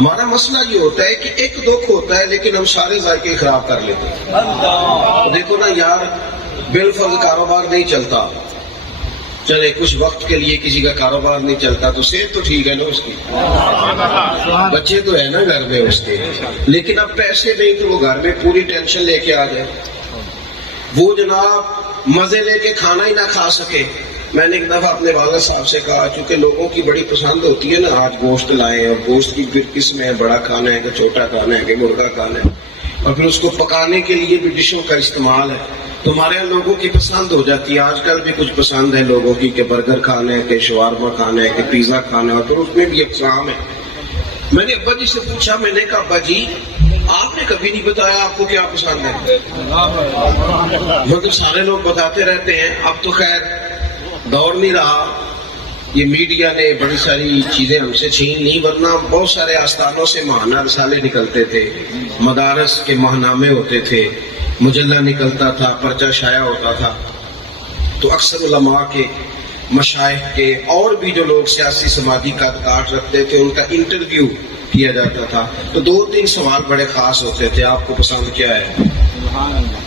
ہمارا مسئلہ یہ ہوتا ہے کہ ایک دکھ ہوتا ہے لیکن ہم سارے ذائقے خراب کر لیتے ہیں۔ دیکھو نا یار، بالفرض کاروبار نہیں چلتا، چلے کچھ وقت کے لیے کسی کا کاروبار نہیں چلتا تو صحت تو ٹھیک ہے نا اس کی، بچے تو ہے نا گھر میں اس کے، لیکن اب پیسے نہیں تو وہ گھر میں پوری ٹینشن لے کے آ جائے، وہ جناب مزے لے کے کھانا ہی نہ کھا سکے۔ میں نے ایک دفعہ اپنے والد صاحب سے کہا، چونکہ لوگوں کی بڑی پسند ہوتی ہے نا، آج گوشت لائیں، اور گوشت کی پھر قسم ہے، بڑا کھانا ہے کہ چھوٹا کھانا ہے کہ مرغا کھانا ہے، اور پھر اس کو پکانے کے لیے بھی ڈشوں کا استعمال ہے، تو ہمارے یہاں لوگوں کی پسند ہو جاتی ہے۔ آج کل بھی کچھ پسند ہے لوگوں کی کہ برگر کھانا ہے کہ شوارما کھانا ہے کہ پیزا کھانا ہے، اور پھر اس میں بھی اقسام ہے۔ میں نے ابا جی سے پوچھا، میں نے کہا ابا جی آپ نے کبھی نہیں بتایا آپ کو کیا پسند ہے؟ مگر سارے لوگ بتاتے رہتے ہیں۔ اب تو خیر دور نہیں رہا، یہ میڈیا نے بڑی ساری چیزیں ہم سے چھین لی، ورنہ بہت سارے آستانوں سے ماہانہ رسالے نکلتے تھے، مدارس کے ماہنامے ہوتے تھے، مجلہ نکلتا تھا، پرچہ شائع ہوتا تھا، تو اکثر علماء کے، مشائخ کے اور بھی جو لوگ سیاسی سماجی کاٹ رکھتے تھے ان کا انٹرویو کیا جاتا تھا، تو 2-3 سوال بڑے خاص ہوتے تھے۔ آپ کو پسند کیا ہے؟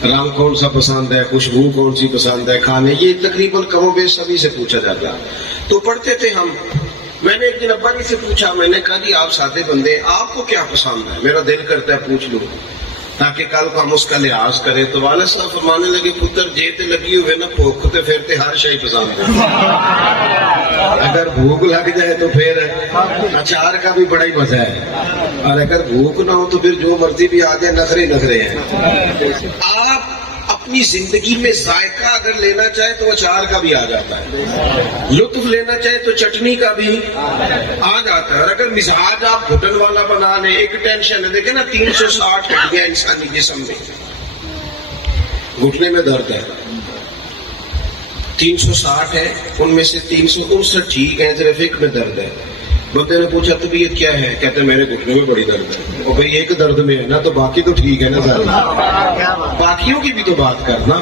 رنگ کون سا پسند ہے؟ خوشبو کون سی پسند ہے؟ کھانے، یہ تقریباً کم و بیش سبھی سے پوچھا جاتا، تو پڑھتے تھے ہم۔ میں نے ایک دن ابا جی سے پوچھا، میں نے کہا جی آپ سادے بندے، آپ کو کیا پسند ہے؟ میرا دل کرتا ہے پوچھ لوں تاکہ کل کو ہم اس کا لحاظ کریں۔ تو والد صاحب فرمانے لگے، پتر جے تے لگی ہوئے نا پھوکتے پھرتے ہر شے پسند ہے، اگر بھوک لگ جائے تو پھر اچار کا بھی بڑا ہی مزہ ہے، اور اگر بھوک نہ ہو تو پھر جو مرضی بھی آ جائے، نخرے ہیں۔ آپ اپنی زندگی میں ذائقہ اگر لینا چاہے تو اچار کا بھی آ جاتا ہے، لطف لینا چاہے تو چٹنی کا بھی آ جاتا ہے، اور اگر مزاج آپ گھٹن والا بنا لیں، ایک ٹینشن ہے، دیکھیں نا 360 ہڈیاں انسانی جسم میں، گھٹنے میں درد ہے 360 ہے، ان میں سے 359 ٹھیک ہے، صرف ایک میں درد ہے۔ بندے نے پوچھا طبیعت کیا ہے؟ کہتے ہیں میرے گھٹنے میں بڑی درد ہے۔ اور بھئی ایک درد میں ہے نا، تو باقی تو ٹھیک ہے نا سارے، باقیوں کی بھی تو بات کرنا۔